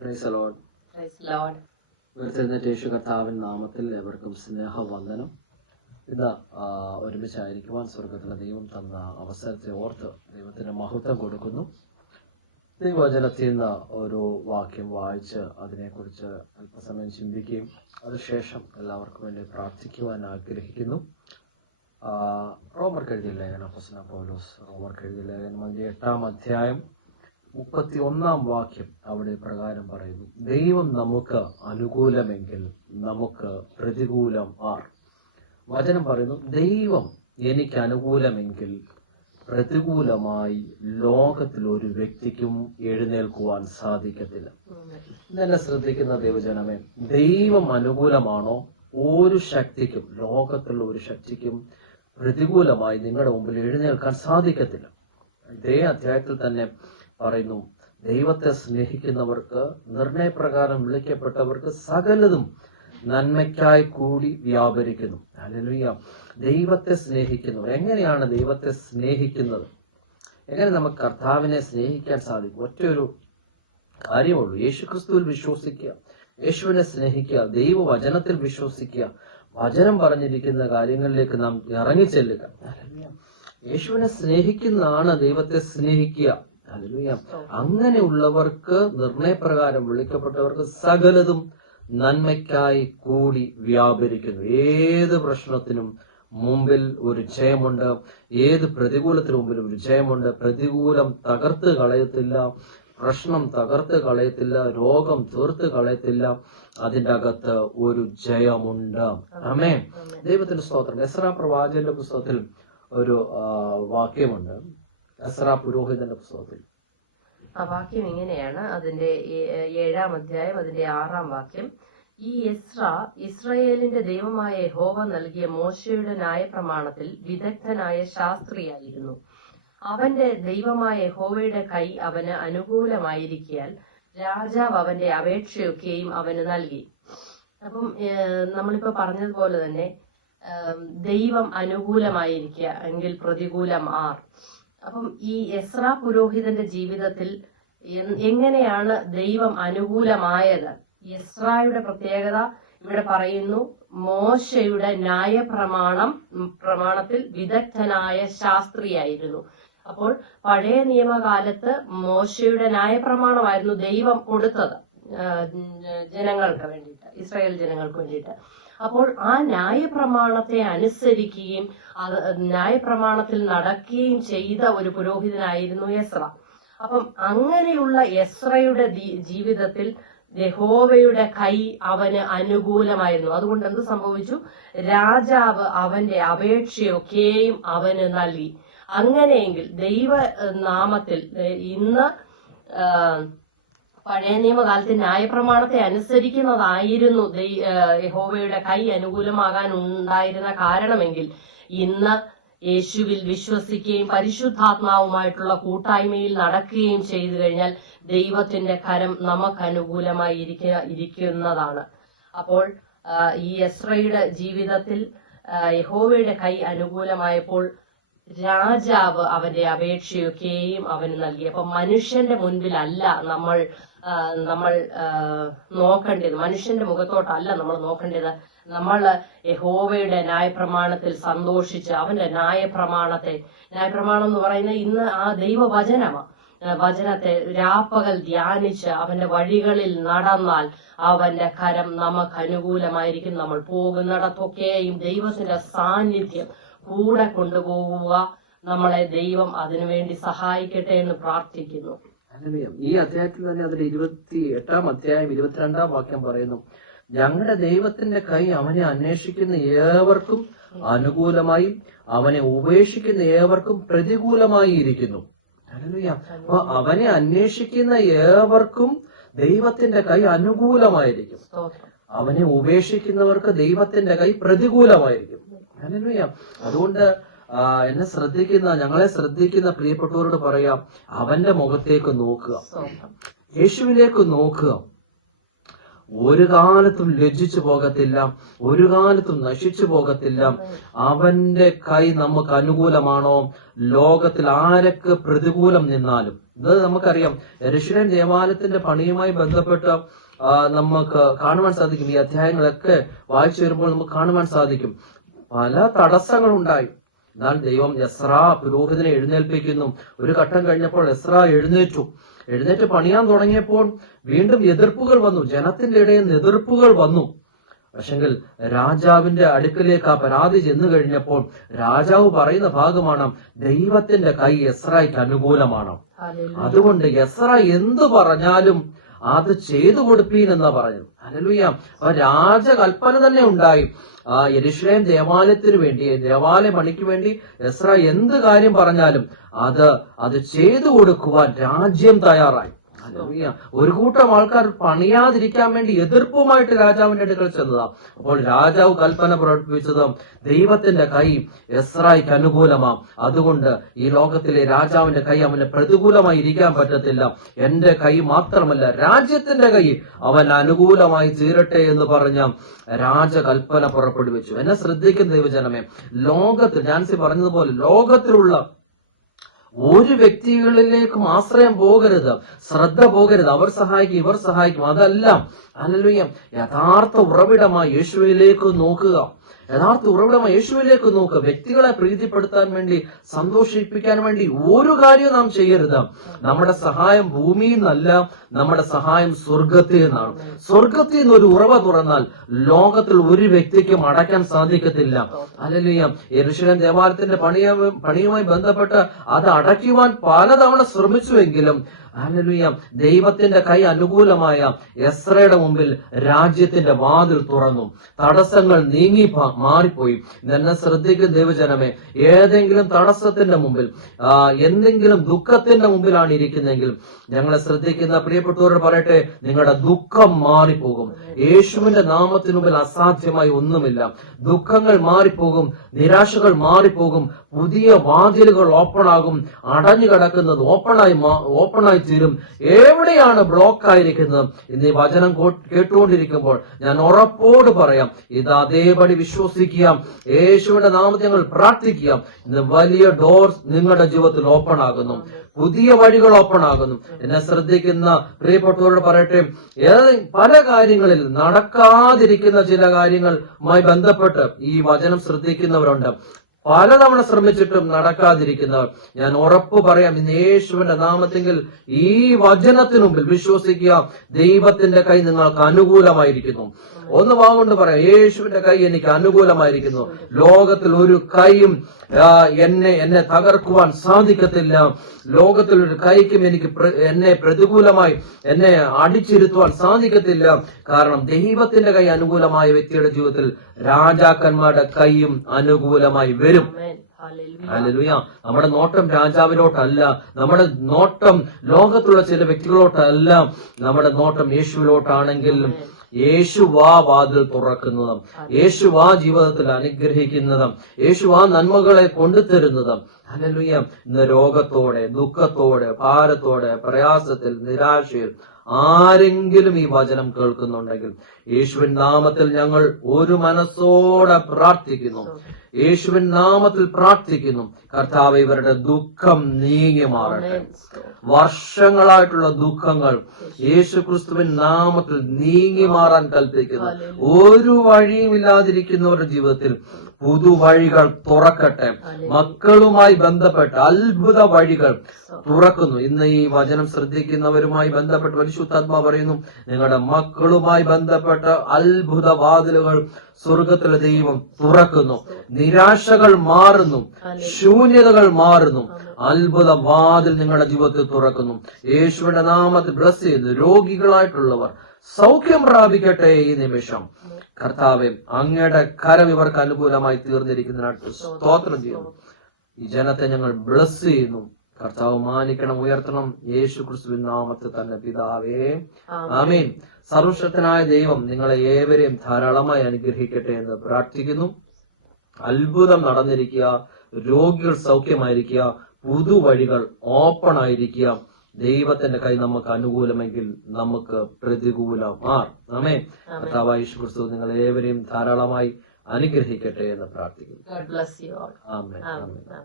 Praise the Lord. ഉയർത്തെഴുന്നേറ്റ യേശു കർത്താവിൻ നാമത്തിൽ എവർക്കും സ്നേഹവന്ദനം. ഇന്ന് ഒരുമിച്ചായിരിക്കുവാൻ സ്വർഗത്തിലെ ദൈവം തന്ന അവസരത്തെ ഓർത്ത് ദൈവത്തിന് മഹത്വം കൊടുക്കുന്നു. ദൈവവചനത്തിൽ നിന്ന് ഒരു വാക്യം വായിച്ച് അതിനെക്കുറിച്ച് അല്പസമയം ചിന്തിക്കുകയും അതിനുശേഷം എല്ലാവർക്കും വേണ്ടി പ്രാർത്ഥിക്കുവാൻ ആഗ്രഹിക്കുന്നു. റോമർക്ക് എഴുതിയ ലേഖനം, അപ്പോസ്തലൻ പൗലോസ് റോമർക്ക് എഴുതിയ ലേഖനം അതിന്റെ 8-ാം അധ്യായം 31-ാം വാക്യം അവിടെ പ്രകാരം പറയുന്നു: ദൈവം നമുക്ക് അനുകൂലമെങ്കിൽ നമുക്ക് പ്രതികൂലം ആർ. വചനം പറയുന്നു, ദൈവം എനിക്ക് അനുകൂലമെങ്കിൽ പ്രതികൂലമായി ലോകത്തിൽ ഒരു വ്യക്തിക്കും എഴുന്നേൽക്കുവാൻ സാധിക്കത്തില്ല. ഇതെന്നെ ശ്രദ്ധിക്കുന്ന ദൈവജനമേ, ദൈവം അനുകൂലമാണോ ഒരു ശക്തിക്കും, ലോകത്തുള്ള ഒരു ശക്തിക്കും പ്രതികൂലമായി നിങ്ങളുടെ മുമ്പിൽ എഴുന്നേൽക്കാൻ സാധിക്കത്തില്ല. ഇതേ അധ്യായത്തിൽ തന്നെ പറയുന്നു, ദൈവത്തെ സ്നേഹിക്കുന്നവർക്ക്, നിർണയപ്രകാരം വിളിക്കപ്പെട്ടവർക്ക് സകലതും നന്മയ്ക്കായി കൂടി വ്യാപരിക്കുന്നു. ഹല്ലേലൂയ. ദൈവത്തെ സ്നേഹിക്കുന്നവർ എങ്ങനെയാണ് ദൈവത്തെ സ്നേഹിക്കുന്നത്? എങ്ങനെ നമുക്ക് കർത്താവിനെ സ്നേഹിക്കാൻ സാധിക്കും? ഒറ്റയൊരു കാര്യമുള്ളൂ: യേശുക്രിസ്തുവിൽ വിശ്വസിക്കുക, യേശുവിനെ സ്നേഹിക്കുക, ദൈവവചനത്തിൽ വിശ്വസിക്കുക, വചനം പറഞ്ഞിരിക്കുന്ന കാര്യങ്ങളിലേക്ക് നാം ഇറങ്ങിച്ചെല്ലുക. യേശുവിനെ സ്നേഹിക്കുന്നതാണ് ദൈവത്തെ സ്നേഹിക്കുക. ഹല്ലേലൂയ. അങ്ങനെയുള്ളവർക്ക്, നിർണയപ്രകാരം വിളിക്കപ്പെട്ടവർക്ക് സകലതും നന്മയ്ക്കായി കൂടി വ്യാപരിക്കുന്നു. ഏത് പ്രശ്നത്തിനും മുമ്പിൽ ഒരു ജയമുണ്ട്, ഏത് പ്രതികൂലത്തിനു മുമ്പിൽ ഒരു ജയമുണ്ട്. പ്രതികൂലം തകർത്ത് കളയത്തില്ല, പ്രശ്നം തകർത്ത് കളയത്തില്ല, രോഗം തീർത്ത് കളയത്തില്ല. അതിൻ്റെ അകത്ത് ഒരു ജയമുണ്ട്. ആമേൻ. ദൈവത്തിന്റെ സ്തോത്രം. എസ്രാ പ്രവാചകന്റെ പുസ്തകത്തിൽ ഒരു വാക്യമുണ്ട്, എസ്രാ പുരോഹിതന്റെ പുസ്തകത്തിൽ. ആ വാക്യം ഇങ്ങനെയാണ്, അതിന്റെ 7-ാം അധ്യായം അതിന്റെ 6-ാം വാക്യം: ഈ എസ്ര ഇസ്രായേലിന്റെ ദൈവമായ യഹോവ നൽകിയ മോശയുടെ ന്യായപ്രമാണത്തിൽ വിദഗ്ധനായ ശാസ്ത്രിയായിരുന്നു. അവന്റെ ദൈവമായ യഹോവയുടെ കൈ അവന് അനുകൂലമായിരിക്കാൻ രാജാവ് അവന്റെ അപേക്ഷയൊക്കെയും അവന് നൽകി. അപ്പം നമ്മളിപ്പോ പറഞ്ഞതുപോലെ തന്നെ ദൈവം അനുകൂലമായിരിക്കുക എങ്കിൽ പ്രതികൂലം ആർ. അപ്പം ഈ എസ്ര പുരോഹിതന്റെ ജീവിതത്തിൽ എങ്ങനെയാണ് ദൈവം അനുകൂലമായത്? എസ്രായുടെ പ്രത്യേകത ഇവിടെ പറയുന്നു, മോശയുടെ പ്രമാണത്തിൽ വിദഗ്ധനായ ശാസ്ത്രിയായിരുന്നു. അപ്പോൾ പഴയ നിയമകാലത്ത് മോശയുടെ ന്യായപ്രമാണമായിരുന്നു ദൈവം കൊടുത്തത് ജനങ്ങൾക്ക് വേണ്ടിയിട്ട്, ഇസ്രായേൽ ജനങ്ങൾക്ക് വേണ്ടിയിട്ട്. അപ്പോൾ ആ ന്യായപ്രമാണത്തെ അനുസരിക്കുകയും ന്യായപ്രമാണത്തിൽ നടക്കുകയും ചെയ്ത ഒരു പുരോഹിതനായിരുന്നു എസ്ര. അപ്പം അങ്ങനെയുള്ള എസ്രയുടെ ജീവിതത്തിൽ യഹോവയുടെ കൈ അവന് അനുകൂലമായിരുന്നു. അതുകൊണ്ട് എന്ത് സംഭവിച്ചു? രാജാവ് അവന്റെ അപേക്ഷയൊക്കെയും അവന് നൽകി. അങ്ങനെയെങ്കിൽ ദൈവനാമത്തിൽ ഇന്ന് പഴയ നിയമകാലത്തെ ന്യായപ്രമാണത്തെ അനുസരിക്കുന്നതായിരുന്നു യഹോവയുടെ കൈ അനുകൂലമാകാൻ ഉണ്ടായിരുന്ന കാരണമെങ്കിൽ, ഇന്ന് യേശുവിൽ വിശ്വസിക്കുകയും പരിശുദ്ധാത്മാവുമായിട്ടുള്ള കൂട്ടായ്മയിൽ നടക്കുകയും ചെയ്തു കഴിഞ്ഞാൽ ദൈവത്തിന്റെ കരം നമുക്ക് അനുകൂലമായി ഇരിക്കുന്നതാണ്. അപ്പോൾ ഈ എസ്രയുടെ ജീവിതത്തിൽ യഹോവയുടെ കൈ അനുകൂലമായപ്പോൾ രാജാവ് അവന്റെ അപേക്ഷയൊക്കെയും അവന് നൽകി. അപ്പൊ മനുഷ്യന്റെ മുൻപിലല്ല നമ്മൾ നോക്കേണ്ടത്, മനുഷ്യന്റെ മുഖത്തോട്ടല്ല നമ്മൾ നോക്കേണ്ടത്. നമ്മൾ യഹോവയുടെ ന്യായപ്രമാണത്തിൽ സന്തോഷിച്ച് അവന്റെ ന്യായപ്രമാണം എന്ന് പറയുന്നത് ഇന്ന് ആ ദൈവവചനമാണ്. വചനത്തെ രാപ്പകൽ ധ്യാനിച്ച് അവന്റെ വഴികളിൽ നടന്നാൽ അവന്റെ കരം നമുക്ക് അനുകൂലമായിരിക്കും. നമ്മൾ പോകുന്നിടത്തൊക്കെയും ദൈവത്തിന്റെ സാന്നിധ്യം കൂടെ കൊണ്ടുപോകുക. നമ്മളെ ദൈവം അതിനുവേണ്ടി സഹായിക്കട്ടെ എന്ന് പ്രാർത്ഥിക്കുന്നു. ഈ അധ്യായത്തിൽ തന്നെ അതിന്റെ 28-ാം അധ്യായം 22-ാം വാക്യം പറയുന്നു: ഞങ്ങളുടെ ദൈവത്തിന്റെ കൈ അവനെ അന്വേഷിക്കുന്ന ഏവർക്കും അനുകൂലമായും അവനെ ഉപേക്ഷിക്കുന്ന ഏവർക്കും പ്രതികൂലമായി ഇരിക്കുന്നു. അപ്പൊ അവനെ അന്വേഷിക്കുന്ന ഏവർക്കും ദൈവത്തിന്റെ കൈ അനുകൂലമായിരിക്കും, അവനെ ഉപേക്ഷിക്കുന്നവർക്ക് ദൈവത്തിന്റെ കൈ പ്രതികൂലമായിരിക്കും. ഹല്ലേലൂയ. അതുകൊണ്ട് ഞങ്ങളെ ശ്രദ്ധിക്കുന്ന പ്രിയപ്പെട്ടവരോട് പറയാം, അവന്റെ മുഖത്തേക്ക് നോക്കുക, യേശുവിലേക്ക് നോക്കുക. ഒരു കാലത്തും ലജ്ജിച്ചു പോകത്തില്ല, ഒരു കാലത്തും നശിച്ചു പോകത്തില്ല. അവന്റെ കൈ നമുക്ക് അനുകൂലമാണോ? ലോകത്തിൽ ആരൊക്കെ പ്രതികൂലം നിന്നാലും ഇത് നമുക്കറിയാം. യെരൂശലേം ദേവാലയത്തിന്റെ പണിയുമായി ബന്ധപ്പെട്ട് നമുക്ക് കാണുവാൻ സാധിക്കും. ഈ അധ്യായങ്ങളൊക്കെ വായിച്ചു വരുമ്പോൾ നമുക്ക് കാണുവാൻ സാധിക്കും പല തടസ്സങ്ങളുണ്ടായി. എന്നാൽ ദൈവം എസ്രാ പുരോഹിതനെ എഴുന്നേൽപ്പിക്കുന്നു. ഒരു ഘട്ടം കഴിഞ്ഞപ്പോൾ എസ്രാ എഴുന്നേറ്റ് പണിയാൻ തുടങ്ങിയപ്പോൾ വീണ്ടും എതിർപ്പുകൾ വന്നു. ജനത്തിന്റെ ഇടയിൽ നിന്ന് എതിർപ്പുകൾ വന്നു. പക്ഷെങ്കിൽ രാജാവിന്റെ അടുക്കലേക്ക് ആ പരാതി ചെന്നു കഴിഞ്ഞപ്പോൾ രാജാവ് പറയുന്ന ഭാഗമാണ്, ദൈവത്തിന്റെ കൈ എസ്രായ്ക്ക് അനുകൂലമാണ്. അതുകൊണ്ട് എസ്രാ എന്തു പറഞ്ഞാലും അത് ചെയ്തു കൊടുപ്പീൻ എന്നാ പറഞ്ഞു. ഹല്ലേലൂയ. രാജകൽപ്പന തന്നെ ഉണ്ടായി. യെരൂശലേം ദേവാലയത്തിന് വേണ്ടി, ദേവാലയ പണിക്ക് വേണ്ടി എസ്രാ എന്ത് കാര്യം പറഞ്ഞാലും അത് ചെയ്തു കൊടുക്കുവാൻ രാജ്യം തയ്യാറായി. ഒരു കൂട്ടം ആൾക്കാർ പണിയാതിരിക്കാൻ വേണ്ടി എതിർപ്പുമായിട്ട് രാജാവിന്റെ അടുക്കൽ ചെന്നതാ. അപ്പോൾ രാജാവ് കൽപ്പന പ്രവർത്തിപ്പിച്ചത്, ദൈവത്തിന്റെ കൈ എസ്രായ്ക്ക് അനുകൂലമാ. അതുകൊണ്ട് ഈ ലോകത്തിലെ രാജാവിന്റെ കൈ അവന് പ്രതികൂലമായി ഇരിക്കാൻ പറ്റത്തില്ല. എന്റെ കൈ മാത്രമല്ല, രാജ്യത്തിന്റെ കൈ അവൻ അനുകൂലമായി തീരട്ടെ എന്ന് പറഞ്ഞ രാജകൽപ്പന പുറപ്പെടുവിച്ചു. എന്നെ ശ്രദ്ധിക്കുന്ന ദൈവജനമേ, ലോകത്തിൽ ജാൻസി പറഞ്ഞതുപോലെ ലോകത്തിലുള്ള ഒരു വ്യക്തികളിലേക്കും ആശ്രയം പോകരുത്, ശ്രദ്ധ പോകരുത്. അവർ സഹായിക്കും, ഇവർ സഹായിക്കും, അതല്ല. ഹല്ലേലൂയ. യഥാർത്ഥ ഉറവിടമായി യേശുവിലേക്ക് നോക്കുക. വ്യക്തികളെ പ്രീതിപ്പെടുത്താൻ വേണ്ടി, സന്തോഷിപ്പിക്കാൻ വേണ്ടി ഒരു കാര്യവും നാം ചെയ്യരുത്. നമ്മുടെ സഹായം ഭൂമിയിൽ നിന്നല്ല, നമ്മുടെ സഹായം സ്വർഗത്തിൽ നിന്നാണ്. സ്വർഗത്തിൽ നിന്ന് ഒരു ഉറവ തുറന്നാൽ ലോകത്തിൽ ഒരു വ്യക്തിക്കും അടയ്ക്കാൻ സാധിക്കത്തില്ല. ഹല്ലേലൂയ. യെരൂശലേം ദേവാലയത്തിന്റെ പണിയുമായി ബന്ധപ്പെട്ട് അത് അടയ്ക്കുവാൻ പലതവണ ശ്രമിച്ചുവെങ്കിലും ഹല്ലേലൂയ, ദൈവത്തിന്റെ കൈ അനുകൂലമായ എസ്രയുടെ മുമ്പിൽ രാജ്യത്തിന്റെ വാതിൽ തുറന്നു. തടസ്സങ്ങൾ നീങ്ങി മാറിപ്പോയി. എന്നെ ശ്രദ്ധിക്കുന്ന ദൈവജനമേ, ഏതെങ്കിലും തടസ്സത്തിന്റെ മുമ്പിൽ, എന്തെങ്കിലും ദുഃഖത്തിന്റെ മുമ്പിലാണ് ഇരിക്കുന്നെങ്കിൽ ഞങ്ങളെ ശ്രദ്ധിക്കുന്ന പ്രിയപ്പെട്ടവരോട് പറയട്ടെ, നിങ്ങളുടെ ദുഃഖം മാറിപ്പോകും. യേശുവിന്റെ നാമത്തിനു മുമ്പിൽ അസാധ്യമായി ഒന്നുമില്ല. ദുഃഖങ്ങൾ മാറിപ്പോകും, നിരാശകൾ മാറിപ്പോകും, പുതിയ വാതിലുകൾ ഓപ്പണാകും. അടഞ്ഞു കിടക്കുന്നത് ഓപ്പണായി തീരും. എവിടെയാണ് ബ്ലോക്ക് ആയിരിക്കുന്നത്? ഇന്ന് ഈ വചനം കേട്ടുകൊണ്ടിരിക്കുമ്പോൾ ഞാൻ ഉറപ്പോട് പറയാം, ഇത് അതേപടി വിശ്വസിക്കുക. യേശുവിന്റെ നാമത്തിൽ ഞങ്ങൾ പ്രാർത്ഥിക്കുക. ഇന്ന് വലിയ ഡോർസ് നിങ്ങളുടെ ജീവിതത്തിൽ ഓപ്പൺ ആകുന്നു, പുതിയ വഴികൾ ഓപ്പൺ ആകുന്നു. എന്നെ ശ്രദ്ധിക്കുന്ന പ്രിയപ്പെട്ടവരോട് പറയട്ടെ, പല കാര്യങ്ങളിൽ നടക്കാതിരിക്കുന്ന ചില കാര്യങ്ങളുമായി ബന്ധപ്പെട്ട് ഈ വചനം ശ്രദ്ധിക്കുന്നവരുണ്ട്. പലതവണ ശ്രമിച്ചിട്ടും നടക്കാതിരിക്കുന്നവർ, ഞാൻ ഉറപ്പ് പറയാം, ഇന്ന് യേശുവിന്റെ നാമത്തെങ്കിൽ ഈ വചനത്തിനു മുമ്പിൽ വിശ്വസിക്കുക, ദൈവത്തിന്റെ കൈ നിങ്ങൾക്ക് അനുകൂലമായിരിക്കുന്നു. ഒന്ന് വാഗൊണ്ട് പറയാം, യേശുവിന്റെ കൈ എനിക്ക് അനുകൂലമായിരിക്കുന്നു. ലോകത്തിൽ ഒരു കൈയും എന്നെ തകർക്കുവാൻ സാധിക്കത്തില്ല. ലോകത്തിൽ ഒരു കൈക്കും എന്നെ പ്രതികൂലമായി എന്നെ അടിച്ചിരുത്തുവാൻ സാധിക്കത്തില്ല. കാരണം ദൈവത്തിന്റെ കൈ അനുകൂലമായ വ്യക്തിയുടെ ജീവിതത്തിൽ രാജാക്കന്മാരുടെ കൈയും അനുകൂലമായി വരും. ഹല്ലേലൂയ. നമ്മുടെ നോട്ടം രാജാവിലോട്ടല്ല, നമ്മുടെ നോട്ടം ലോകത്തുള്ള ചില വ്യക്തികളോട്ടല്ല, നമ്മുടെ നോട്ടം യേശുവിലോട്ടാണെങ്കിൽ യേശുവാ വാതിൽ തുറക്കുന്നതും, യേശുവാ ജീവിതത്തിൽ അനുഗ്രഹിക്കുന്നതും, യേശുവാ നന്മകളെ കൊണ്ടുതരുന്നതും. ഹല്ലേലൂയ. ഇന്ന് രോഗത്തോടെ, ദുഃഖത്തോടെ, ഭാരത്തോടെ, പ്രയാസത്തിൽ, നിരാശയിൽ ആരെങ്കിലും ഈ വചനം കേൾക്കുന്നുണ്ടെങ്കിൽ യേശുവിൻ നാമത്തിൽ ഞങ്ങൾ ഒരു മനസ്സോടെ പ്രാർത്ഥിക്കുന്നു. യേശുവിൻ നാമത്തിൽ പ്രാർത്ഥിക്കുന്നു, കർത്താവ് ഇവരുടെ ദുഃഖം നീങ്ങി മാറട്ടെ. വർഷങ്ങളായിട്ടുള്ള ദുഃഖങ്ങൾ യേശുക്രിസ്തുവിൻ നാമത്തിൽ നീങ്ങി മാറാൻ കൽപ്പിക്കുന്നു. ഒരു വഴിയും ഇല്ലാതിരിക്കുന്നവരുടെ ജീവിതത്തിൽ പുതുവഴികൾ തുറക്കട്ടെ. മക്കളുമായി ബന്ധപ്പെട്ട അത്ഭുത വഴികൾ തുറക്കുന്നു. ഇന്ന് ഈ വചനം ശ്രദ്ധിക്കുന്നവരുമായി ബന്ധപ്പെട്ട് പരിശുദ്ധാത്മാവ് പറയുന്നു, നിങ്ങളുടെ മക്കളുമായി ബന്ധപ്പെട്ട അത്ഭുത വാതിലുകൾ സ്വർഗത്തിലെ ദൈവം തുറക്കുന്നു. നിരാശകൾ മാറുന്നു, ശൂന്യതകൾ മാറുന്നു, അത്ഭുത വാതിൽ നിങ്ങളുടെ ജീവിതത്തിൽ തുറക്കുന്നു. യേശുവിന്റെ നാമത്തിൽ ബ്ലസ് ചെയ്യുന്നു. രോഗികളായിട്ടുള്ളവർ സൗഖ്യം പ്രാപിക്കട്ടെ. ഈ നിമിഷം കർത്താവേ, അങ്ങയുടെ കരം ഇവർക്ക് അനുകൂലമായി തീർന്നിരിക്കുന്നതിനായിട്ട് സ്തോത്രം ചെയ്യുന്നു. ഈ ജനത്തെ ഞങ്ങൾ ബ്ലസ് ചെയ്യുന്നു. കർത്താവ് മാനിക്കണം, ഉയർത്തണം. യേശു ക്രിസ്തുവിൻ നാമത്തിൽ തന്നെ പിതാവേ, ആമേൻ. സർവശക്തനായ ദൈവം നിങ്ങളെ ഏവരെയും ധാരാളമായി അനുഗ്രഹിക്കട്ടെ എന്ന് പ്രാർത്ഥിക്കുന്നു. അത്ഭുതം നടന്നിരിക്കുക, രോഗികൾ സൗഖ്യമായിരിക്കുക, പുതുവഴികൾ ഓപ്പൺ ആയിരിക്കുക. ദൈവത്തിന്റെ കൈ നമുക്ക് അനുകൂലമെങ്കിൽ നമുക്ക് പ്രതികൂലമാർ. ആമേൻ. കർത്താവായ യേശു ക്രിസ്തു നിങ്ങൾ ഏവരെയും ധാരാളമായി അനുഗ്രഹിക്കട്ടെ എന്ന് പ്രാർത്ഥിക്കുന്നു. God bless you all. Amen. Amen.